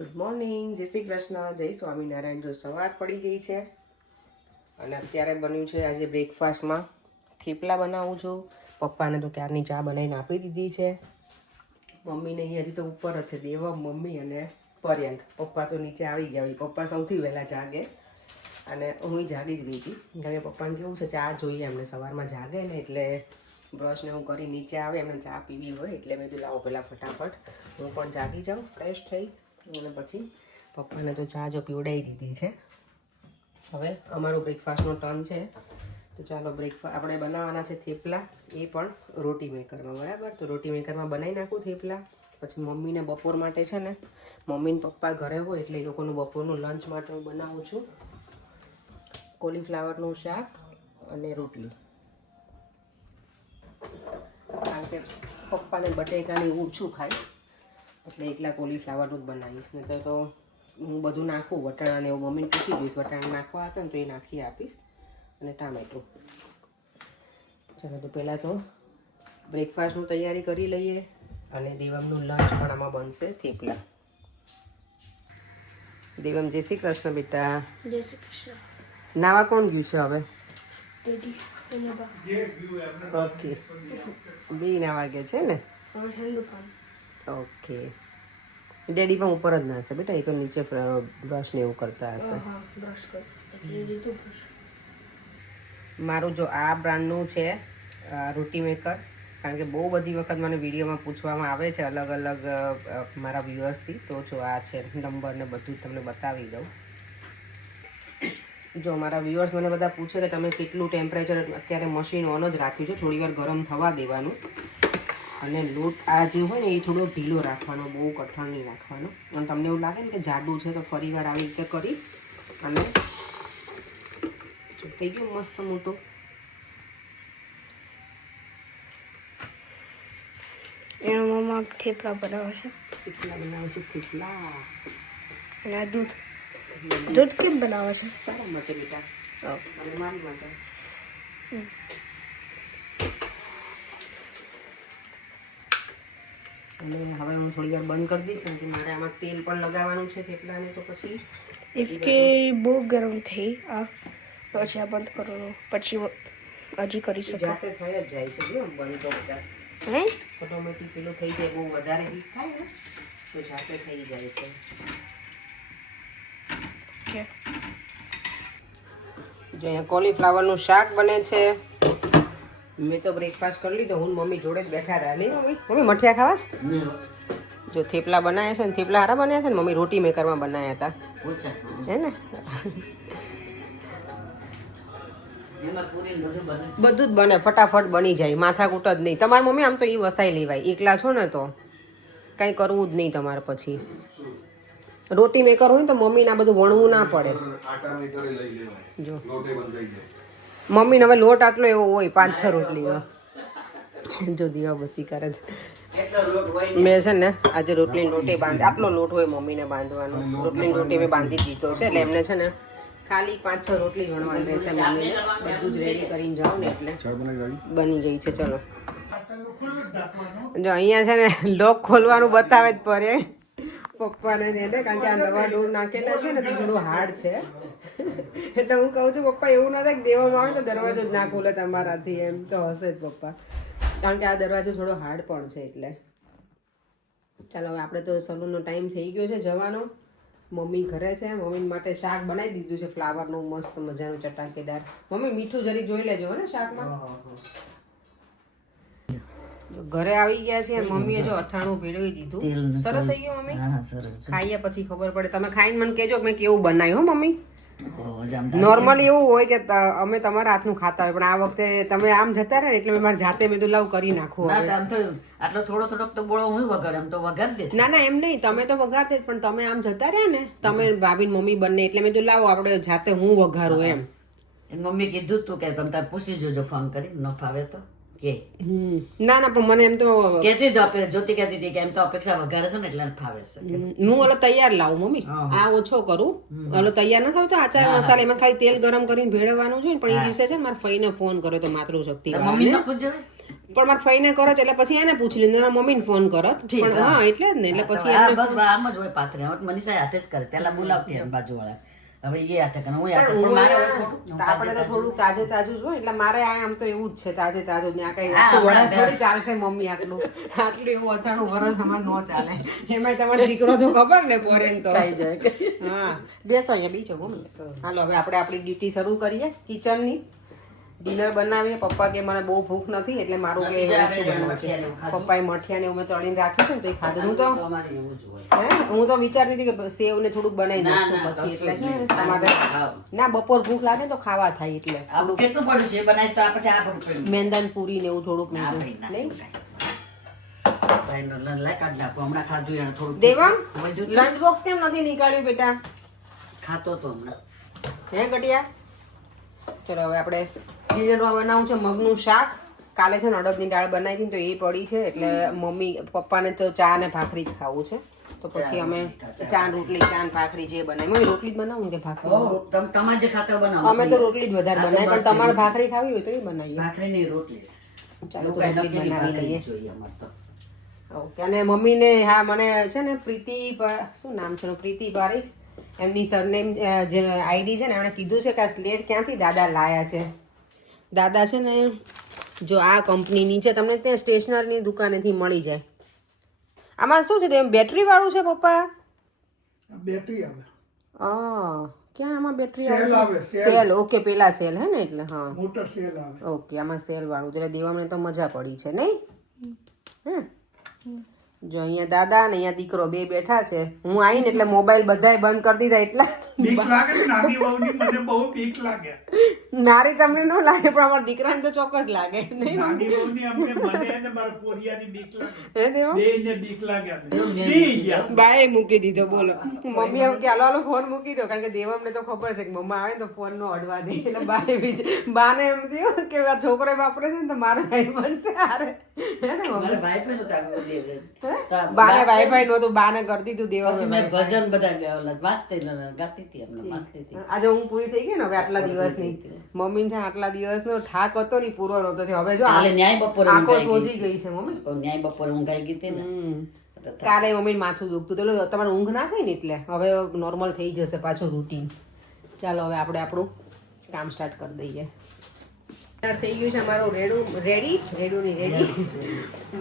Good morning, જય શ્રી કૃષ્ણ, જય સ્વામિનારાયણ. જો સવાર પડી ગઈ છે અને અત્યારે બન્યું છે આજે બ્રેકફાસ્ટમાં થેપલા બનાવું છું. પપ્પાને તો ક્યારની ચા બનાવીને આપી દીધી છે. મમ્મીને અહીં હજી તો ઉપર જ છે, દેવમ, મમ્મી અને પર્યંક. પપ્પા તો નીચે આવી ગયા હોય. પપ્પા સૌથી વહેલા જાગે અને હું જાગી જ ગઈ હતી. કારણ કે પપ્પાને કેવું છે, ચા જોઈએ એમને સવારમાં જાગે ને એટલે બ્રશને હું કરી નીચે આવે, એમને ચા પીવી હોય એટલે મેં કીધું લાવો પહેલાં ફટાફટ હું પણ જાગી જાઉં, ફ્રેશ થઈ અને પછી પપ્પાને તો ચા જો પીવડાવી દીધી છે. હવે અમારો બ્રેકફાસ્ટનો ટર્ન છે, તો ચાલો બ્રેકફાસ્ટ આપણે બનાવવાના છે થેપલા, એ પણ રોટી મેકરમાં. બરાબર, તો રોટી મેકરમાં બનાવી નાખું થેપલા. પછી મમ્મીને બપોર માટે છે ને, મમ્મી ને પપ્પા ઘરે હોય એટલે એ લોકોનું બપોરનું લંચ માટે હું બનાવું છું કોલીફ્લાવરનું શાક અને રોટલી. કારણ કે પપ્પાને બટેકાની ઓછું ખાય એટલે એકલા કોલીફ્લાવરનું જ બનાવીશ. ને તો હું બધું નાખું, વટાણાને એવું મમ્મીને પૂછી દઈશ, વટાણા નાખવા હશે ને તો એ નાખી આપીશ, અને ટામેટું. ચાલો તો પહેલાં તો બ્રેકફાસ્ટનું તૈયારી કરી લઈએ અને દેવમનું લંચ પણ આમાં બનશે, થેપલા. દેવમ, જય શ્રી કૃષ્ણ બેટા. જય શ્રી કૃષ્ણ. નાવા કોણ ગયું છે હવે? ઓકે, બે નાવા ગયા છે ને? ઓકે, ડેડી પણ ઉપર જ ના હશે બેટા, એ તો નીચે બ્રશ ને એવું કરતા હશે. મારું જો આ બ્રાન્ડનું છે રોટી મેકર. કારણ કે બહુ બધી વખત મને વિડીયોમાં પૂછવામાં આવે છે અલગ અલગ મારા વ્યુઅર્સથી, તો જો આ છે નંબર ને બધું તમને બતાવી દઉં. જો મારા વ્યુઅર્સ મને બધા પૂછે કે તમે કેટલું ટેમ્પરેચર, અત્યારે મશીન ઓન જ રાખ્યું છે, થોડી વાર ગરમ થવા દેવાનું. અને લોટ આ જે હોય ને એ થોડો ઢીલો રાખવાનો, બહુ કઠણ નહીં રાખવાનો. અને તમને એવું લાગે ને કે જાડું છે તો ફરી વાર આવી રીતે કરી અને થઈ ગયું મસ્ત મોટું. એનો મમ્મા થેપલા બનાવે છે. થેપલા બનાવે છે, થેપલા. અને આ દૂધ દૂધ કેમ બનાવે છે? તારા માટે બેટા, અને મારી માટે. અને હવે હું થોડી વાર બંધ કરી દઈશ કે મારે આમાં તેલ પણ લગાવવાનું છે થેપલાને, તો પછી ઇફ કે બહુ ગરમ થઈ આ પછી આ બંધ કરવાનું, પછી હજી કરી શકે. જાતે થઈ જ જાય છે જો બંધ તો બધા ઓટોમેટિક પેલું થઈ જાય. બહુ વધારે હીટ થાય ને તો જાતે થઈ જાય છે. જો અહીંયા કોલીફ્લાવરનું શાક બને છે. મેં તો બ્રેકફાસ્ટ કરી લીધો, હું મમ્મી જોડે જ બેઠા હતા. નહીં મમ્મી? મમ્મી મઠિયા ખાવા છે? જો થેપલા બનાવ્યા છે ને, થેપલા સારા બન્યા છે ને મમ્મી, રોટી મેકરમાં બનાવ્યા હતા હે ને. બધું જ બને, ફટાફટ બની જાય, માથાકૂટ જ નહીં. તમારી મમ્મી આમ તો એ વસાઈ લેવાય, એકલા છો ને તો કાંઈ કરવું જ નહીં તમારે. પછી રોટી મેકર હોય ને તો મમ્મીને આ બધું વણવું ના પડે. જો મમ્મીને હવે લોટ આટલો એવો હોય 5-6 રોટલીનો. જો દીવા બત્તી કરે છે. મેં છે ને આજે રોટલીની રોટી બાંધી, આટલો લોટ હોય મમ્મીને બાંધવાનો. રોટલીની રોટી મેં બાંધી દીધો છે એટલે એમને છે ને ખાલી 5-6 રોટલી વણવાની રહેશે મમ્મીને. બધું જ રેડી કરીને જાઓ ને એટલે બની ગઈ છે. ચલો જો અહીંયા છે ને લોક ખોલવાનું બતાવે જ પડે પપ્પાને દે, કારણ કે આ નવા ડોર નાખેલા છે ને તે થોડું હાર્ડ છે. એટલે હું કહું છું પપ્પા એવું ના થાય કે દેવામાં આવે તો દરવાજો જ ના ખોલે તમારાથી, એમ તો હશે જ પપ્પા. કારણ કે આ દરવાજો થોડો હાર્ડ પણ છે એટલે. ચાલો હવે આપણે તો સલૂનનો ટાઈમ થઈ ગયો છે જવાનો. મમ્મી ઘરે છે, મમ્મી માટે શાક બનાવી દીધું છે ફ્લાવરનું મસ્ત મજાનું ચટાકેદાર. મમ્મી મીઠું જરી જોઈ લેજો ને શાકમાં. ઘરે આવી ગયા છે મમ્મીએ જો અથાણું ભેળવી દીધું. સરસ થઈ ગયું મમ્મી? ખાઈએ પછી ખબર પડે. તમે ખાઈને મને કહેજો મેં કેવું બનાવ્યું. હો મમ્મી, નોર્મલી એવું હોય કે અમે તમારા હાથનું ખાતા હોય, પણ આ વખતે તમે આમ જતા રહે એટલે મેં મારી જાતે મેં તો લાવ કરી નાખું. આટલો થોડોક તો બોળો હું વગાડ, આમ તો વગાડ દે. ના એમ નહીં, તમે તો વઘારતે જ, પણ તમે આમ જતા રહ્યા ને, તમે ભાભી મમ્મી બંને, એટલે મેં તો લાવો આપણે જાતે હું વઘારું એમ. મમ્મી કીધું તું કે તમે તાર પૂછી જોજો ફોન કરી, ન ફાવે તો કે. ના પણ મને એમ તો કેતી જ્યોતિ કહેતી હતી કે એમ તો અપેક્ષા વઘારે છે ને એટલે ફાવે છે. હું ઓલો તૈયાર લાવું મમ્મી, આ ઓછો કરું. ઓલો તૈયાર ન થયો તો આચાર મસાલા, એમાં ખાલી તેલ ગરમ કરીને ભેળવવાનું છે ને. પણ એ દિવસે છે ને મારા ફઈને ફોન કર્યો તો માતૃશક્તિ, મમ્મી ને પૂછજો. પણ મારા ફઈને કરો એટલે પછી એને પૂછી લીધું મારા મમ્મીને ફોન કરો પણ હા એટલે જ ને એટલે પછી હા, બસ આમ જ હોય પાથરે. હવે મનીષા હાથે જ કરે, પેલા બોલાવતી એમ બાજુવાળા, હવે એ હાથે કરે, હું હાથે. પણ મારે હવે થોડું આપણે તો થોડું તાજે તાજું જ હોય એટલે મારે આમ તો એવું જ છે તાજે તાજું ત્યાં કઈ આખું વરસ થોડી ચાલશે મમ્મી આટલું એવું અથાણું વરસ અમારે ન ચાલે એમાં તમારો દીકરો તો ખબર ને પોરેન તો હા બેસો અહીંયા બીજો મમ્મી હાલો હવે આપણે આપણી ડ્યુટી શરૂ કરીએ કિચનની ડિનર બનાવીએ પપ્પા કે મને બહુ ભૂખ નથી એટલે મારું કે ઓછું બનાવે છે પપ્પાએ મઠિયા ને અમે તળીને રાખ્યું છે ને તો એ ખાધું હું તો અમારે એવું જ હોય. હું તો વિચારતી હતી કે સેવ ને થોડુંક બનાવી નાખશું પછી એટલે છે ને તમારે ના બપોર ભૂખ લાગે તો ખાવા થાય એટલે આવું કેટલું પડ્યું છે બનાવીશ તો આ પછી આ બધું પડ્યું. મેંદાન પૂરી ને એવું થોડુંક ના નહીં ભાઈ, ના. ભાઈનો લાય કાઢ નાખો, હમણાં ખાધું એને થોડુંક. દેવાંગ વધ્યું. લંચ બોક્સ કેમ નથી નીકાળ્યું બેટા ખાતો તો હમણાં. હે ગટિયા ચલો હવે આપણે ડિનરમાં બનાવવું છે મગનું શાક કાલે છે ને અડદની દાળ બનાવી હતી ને તો એ પડી છે એટલે મમ્મી પપ્પાને તો ચા ને ભાખરી જ ખાવું છે તો પછી અમે ચા ને રોટલી ચા ને ભાખરી જે બનાવી મમ્મી રોટલી જ બનાવું કે ભાખરી ઓ, તમારે જે ખાતા હોય બનાવો. અમે તો રોટલી જ વધારે બનાવીએ પણ તમારે ભાખરી ખાવી હોય તો એ બનાવીએ ભાખરીની રોટલી છે. ચાલો તો એવું કાંઈ રોટલી જ નક્કી નહીં, બનાવી ભાખરી લઈએ જ જોઈએ અમારે તો. ઓકે અને મમ્મીને હા મને છે ને શું નામ છે એનું? પ્રીતિ પારીખ એમની સરનેમ જે આઈડી છે ને એમણે કીધું છે કે આ સ્લેટ ક્યાંથી દાદા લાયા છે દાદા છે ને જો આ કંપનીની છે તમને ત્યાં સ્ટેશનરીની દુકાનેથી મળી જાય આમાં શું છે બેટરી વાળું છે પપ્પા બેટરી આવે ક્યાં આમાં બેટરી સેલ આવે, સેલ. સેલ ઓકે પેલા સેલ હે ને એટલે હા મોટર સેલ આવે. ઓકે આમાં સેલ વાળું એટલે દેવામને તો મજા પડી છે નહીં હે જો અહીંયા દાદા ને અહીંયા દીકરો બે બેઠા છે હું આવીને એટલે મોબાઈલ બધાય બંધ કરી દીધા એટલા બીક લાગે ને નાની વહુની, મને બહુ બીક લાગે. નારી તમને ન લાગે પણ અમારા દીકરાને તો ચોક્કસ લાગે નહીં નાની વહુની અમને મને અને મારા પોરિયાની બીક લાગે. હે દેવા બેયને બીક લાગે અમને. બી ગયા. બાએ મૂકી દીધો બોલો મમ્મી એમ કે હાલો હાલો ફોન મૂકી દો કારણ કે દેવામને તો ખબર છે કે મમ્મા આવે ને તો ફોન નો અડવા દે એટલે બાએ બીજ બાને એમ થયું કે આ છોકરો વાપરે છે ને તો મારો ભાઈ બનશે હારે હે ને મમ્મી મારે વાઈફાઈનું તો આગળ વધી ગયું. તો બાને વાઈફાઈ નહોતું બાને કરી દીધું પછી દેવા મેં ભજન બધા ઓલા વાંચતી ને ગાતી હતી એમને વાંચતી હતી. આજે હું પૂરી થઈ ગઈ ને હવે આટલા દિવસની મમ્મી છે આટલા દિવસનો થાક હતો ને પૂરો નહોતો થયો હવે જો કાલે ન્યાય બપોરે આંખો ઊંઘાઈ સોજી ગઈ. ગઈ છે મમ્મી તો ન્યાય બપોરે ઊંઘાઈ ગઈ હતી ને. કાલે મમ્મી માથું દુખતું તો તમારે ઊંઘ ના થાય ને એટલે હવે નોર્મલ થઈ જશે પાછું રૂટીન ચાલો હવે આપણે આપણું કામ સ્ટાર્ટ કરી દઈએ થઈ ગયું છે અમારું રેડુની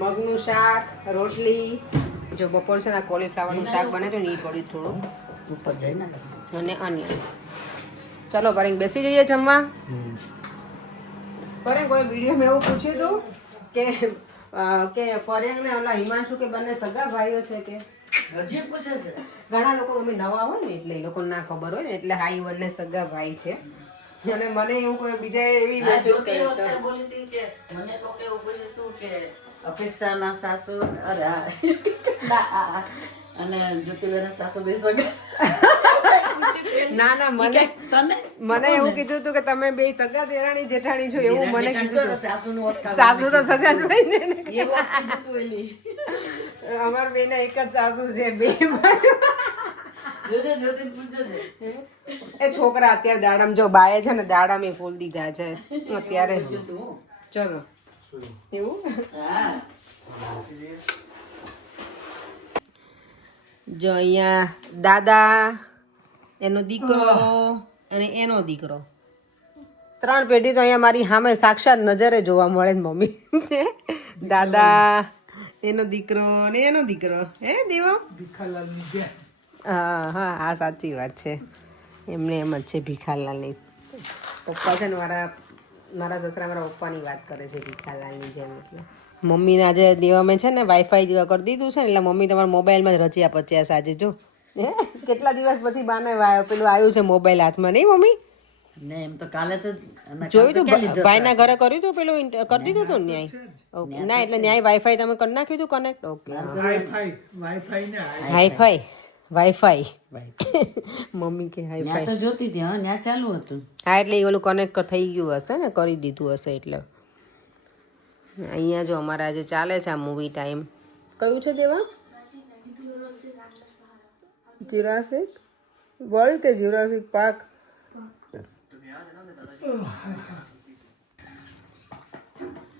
મગનું શાક રોટલી જો બપોર છે ને કોલીફ્લાવરનું શાક બને તો નહીં પડ્યું થોડું ઉપર જઈને અને અનિયન ચલો પરેંગ બેસી જઈએ જમવા પરેંગ કોઈ વિડીયોમાં એવું પૂછ્યું હતું કે પરેંગ ને ઓલા હિમાંશુ કે બંને સગા ભાઈઓ છે કે હજી પૂછે છે. ઘણા લોકો અમે નવા હોય ને એટલે એ લોકો ના ખબર હોય ને એટલે હાઈ બંને સગા ભાઈ છે અને મને એવું કોઈ બીજા એવી આ મેસેજ જ્યોતિ કર્યો વખતે બોલી હતી કે મને તો કેવું પૂછ્યું હતું કે અપેક્ષાના સાસુ અરે અને જ્યોતિબેન સાસુ બે સગા ના ના મને એવું કીધું હતું કે તમે બે સગા દેરાણી જેઠાણી છો એવું મને કીધું હતું સાસુનું ઓળખાણ સાસુ તો સગા જ હોય ને એવું કીધું હતું એલી. અમાર બેને એક જ સાસુ છે બે જોજે જ્યોતિને પૂછજો છે. એ છોકરા અત્યારે દાડામાં જો બાએ છે ને દાડામાં ફૂલ દીધા છે અત્યારે પૂછ્યું તું હું. ચલો એવું હા. જો અહીંયા દાદા એનો દીકરો અને એનો દીકરો 3 પેઢી તો અહીંયા મારી સામે સાક્ષાત નજરે જોવા મળે ને મમ્મી દાદા એનો દીકરો ને એનો દીકરો હે દેવા ભીખાલાલની જેમ. હા હા આ સાચી વાત છે એમને એમ જ છે ભીખાલાલની પપ્પા છે ને મારા સસરા મારા પપ્પાની વાત કરે છે ભીખાલાલની જેમ એટલે મમ્મીને આજે દેવામાં છે ને વાઈફાઈ કરી દીધું છે ને એટલે મમ્મી તમારા મોબાઈલમાં જ રચ્યા પચ્યા આજે જો હે કેટલા દિવસ પછી બાને પેલું આવ્યું છે મોબાઈલ હાથમાં નહીં મમ્મી ને એમ તો કાલે તો જોયું તું ભાઈના ઘરે કર્યું તું પેલું કરી દીધું હતું ન્યાય ઓકે ના એટલે ન્યાય વાઈફાઈ તમે કરી નાખ્યું હતું કનેક્ટ ઓકે વાઈફાઈ ને હાઈફાઈ વાઈફાઈ મમ્મી કે હાઈફાઈ ત્યાં તો જોતી હતી. હા ત્યાં ચાલુ હતું. હા એટલે એ ઓલું કનેક્ટ થઈ ગયું હશે ને કરી દીધું હશે એટલે અહીંયા જો અમારે આજે ચાલે છે આ મૂવી ટાઈમ કયું છે દેવા જુરાસિક વર્લ્ડ કે જુરાસિક પાર્ક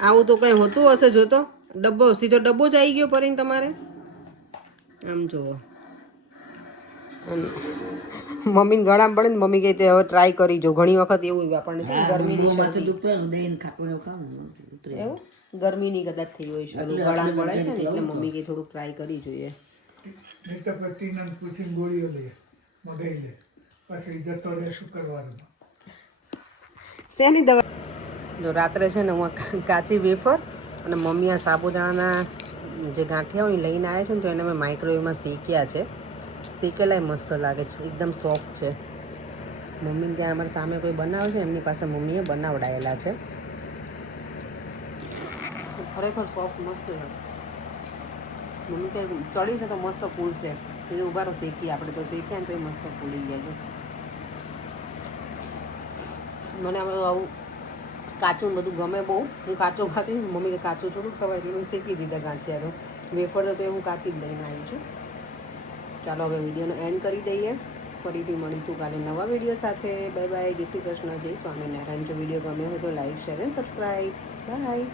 આવું તો કઈ હોતું હશે જોતો ડબ્બો સીધો ડબ્બો જ આવી ગયો પરીને તમારે આમ જુઓ મમ્મીને ગળામાં પડે ને મમ્મી કહે હવે ટ્રાય કરી જો ઘણી વખત એવું આપણને છે ને ગરમીની માથે દુખતું હોય ને દહીં ખાટું એવું ખાવ ને ઉતરે. એવું ગરમીની કદાચ થઈ હોય શરૂ ગળામાં પડે છે ને એટલે મમ્મી કે થોડુંક ટ્રાય કરી જોઈએ નહીં તો પછી ટીનાને પૂછીને ગોળીઓ લે મગાઈ લે પછી જતો રહે શું કરવાનું શેની દવા જો રાત્રે છે ને હું કાચી વેફર અને મમ્મી આ સાબુદાણાના જે ગાંઠિયા હોય એ લઈને આવ્યા છે ને તો એને મેં માઇક્રોવેવમાં શેક્યા છે શેકેલાય મસ્ત લાગે છે એકદમ સોફ્ટ છે મમ્મી ત્યાં અમારી સામે કોઈ બનાવે છે એમની પાસે મમ્મીએ બનાવડાયેલા છે ખરેખર સોફ્ટ મસ્ત છે મમ્મી કે ચડી છે તો મસ્ત ફૂલશે તો એ ઉભા રહો શેકીએ આપણે તો શેક્યા ને તો એ મસ્ત ફૂલી ગયા છે મને આવું કાચું બધું ગમે બહુ હું કાચો ખાતી મમ્મી કે કાચું થોડું ખવાય એટલે મેં શેકી દીધા ગાંઠિયા તો વેફર તો હું કાચી જ લઈને આવી છું ચાલો હવે વિડીયોનો એન્ડ કરી દઈએ ફરીથી મળીશું કાલે નવા વિડીયો સાથે બાય બાય જય શ્રી કૃષ્ણ જય સ્વામિનારાયણ જો વિડીયો ગમ્યો હોય તો like share and subscribe by